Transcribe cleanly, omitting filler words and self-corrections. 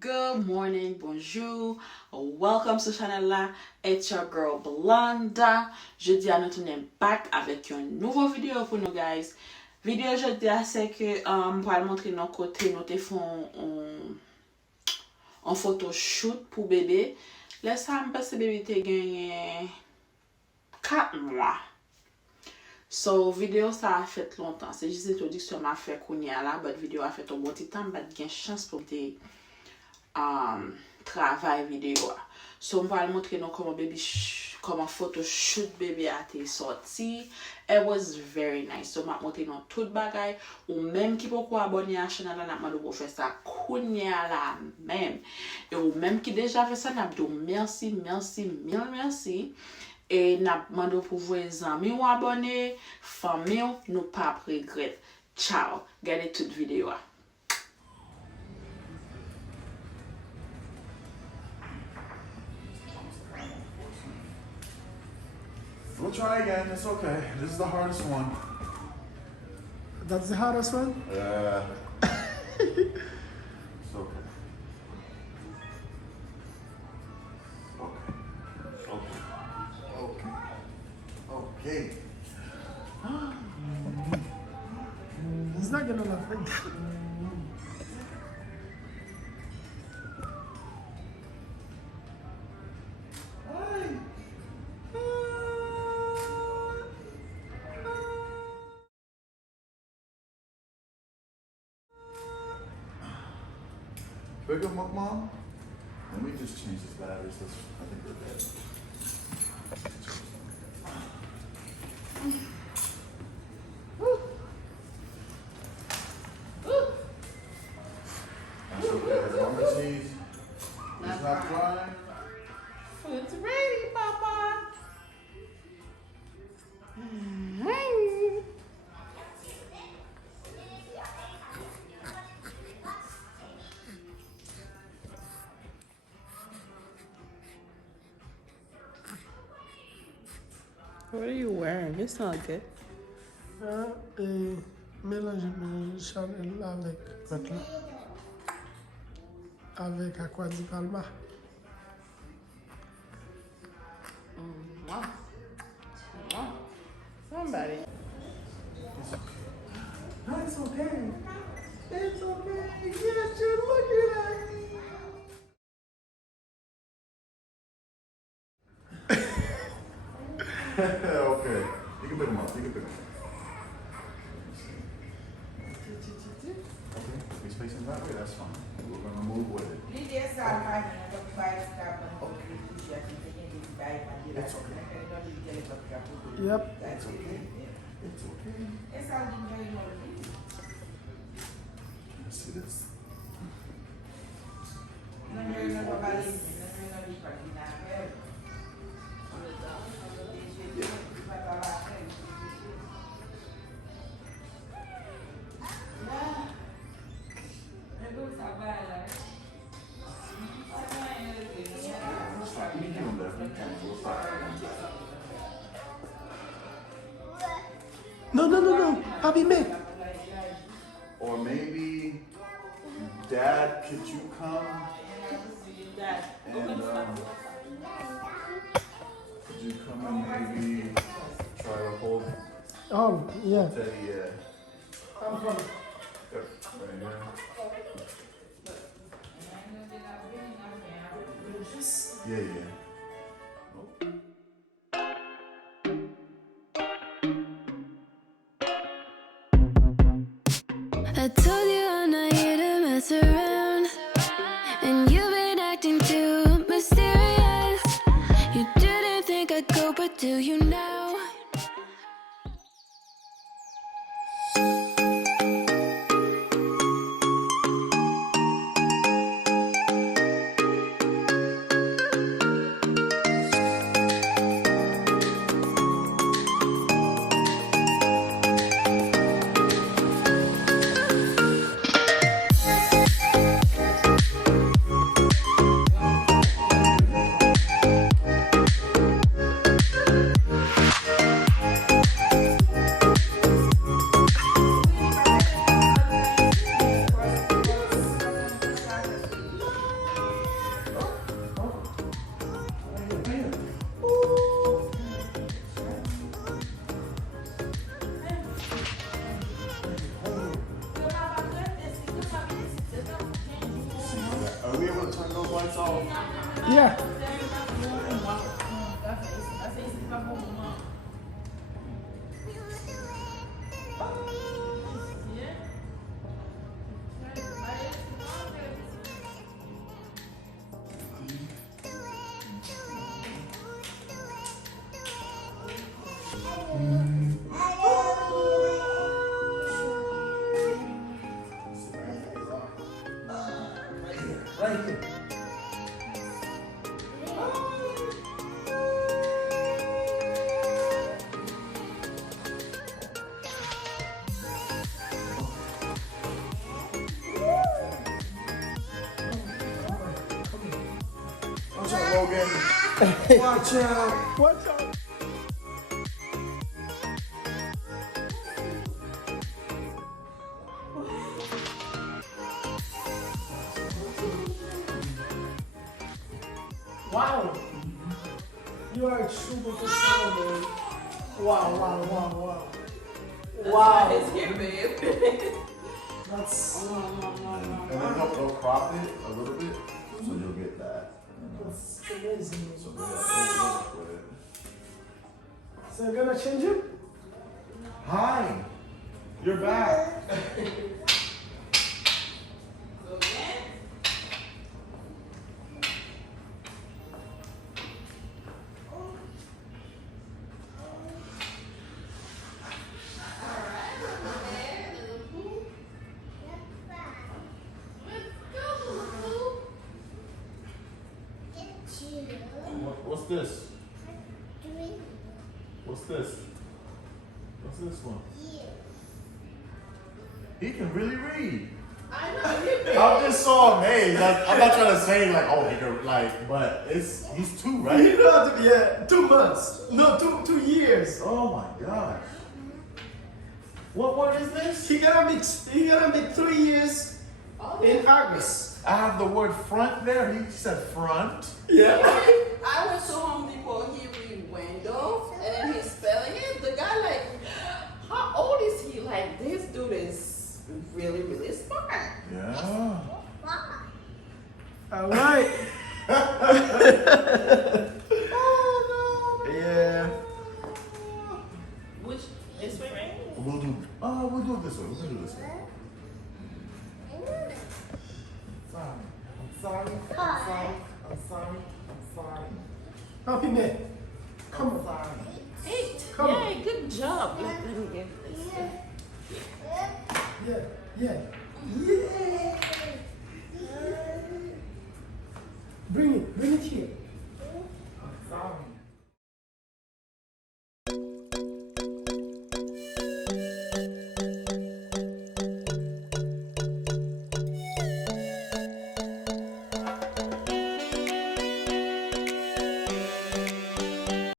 Good morning, bonjour, welcome to channel là, it's your girl Blonda. Jeudi à nous tourner back avec une nouvelle vidéo pour nous guys. Vidéo jeudi c'est que pour montrer nos côtés nous te font un photo shoot pour bébé. Laisse ça me passer bébé te gagné 4 mois. So vidéo ça a fait longtemps. C'est juste introduction m'a fait kounya là, but vidéo a fait un bon petit temps, but gain chance pour te travail vidéo. So on va montrer nous comment photo shoot bébé a été sorti. It was very nice. So m'a montrer nous tout bagay ou même qui pourquoi abonner à chaîne là n'a pour faire ça kounya là même. Et ou même qui déjà fait ça n'a dit merci. Et n'a demandé pour vos amis ou abonnés, famille, nous pas regret. Ciao. Regardez toute vidéo. We'll try again. It's okay. This is the hardest one. That's the hardest one? Yeah. It's okay. Okay. He's not gonna laugh like that. Big up, Mom. Let me just change these batteries. I think we're dead. That's okay. As long as he's not crying. It's ready, Papa. What are you wearing? You smell good. Mélange Chanel avec Matla. Avec Aqua di Palma. Somebody. No, it's okay. It's okay. Yes, you're looking at me. Okay. You can pick him up. Okay. He's facing that way. That's fine. We're gonna move with it. It's okay. Yep. It's okay. It's okay. Let's see this. You can give him that. We'll start. No. Papi, me. Or maybe, Dad, could you come? And could you come and maybe try to hold Oh, yeah. Teddy? I'm coming. Yep, right here. Yeah. I told you I'm not here to mess around, and you've been acting too mysterious. You didn't think I'd go, but do you now? Yeah. Right here. Watch out, Logan. Watch out. Watch out. Wow. You are a super professional, man. Wow, wow, wow, wow. Wow. It's here, babe. That's And then they'll crop it a little bit, so you'll get that. that's amazing. So yeah, with it. So you're gonna change it? Hi, you're back. What's this? What's this? What's this one? He can really read. I know. I'm just so amazed. I'm not trying to say like, oh, he can like, but he's 2, right? You know, yeah, 2 months. No, 2 years. Oh my gosh. What is this? He gonna be 3 years in August. I have the word front there. He said front. Yeah. I went to Home Depot, he read window, and then he's spelling it. The guy like, how old is he? Like, this dude is really, really smart. Yeah. All right. Yeah. Which, this way, right? We'll do it this way. We'll do it this way. I'm sorry. Happy man. Come on. Hey, Come on. yay, good job. Let me get this. Yeah. Bring it here. I'm sorry.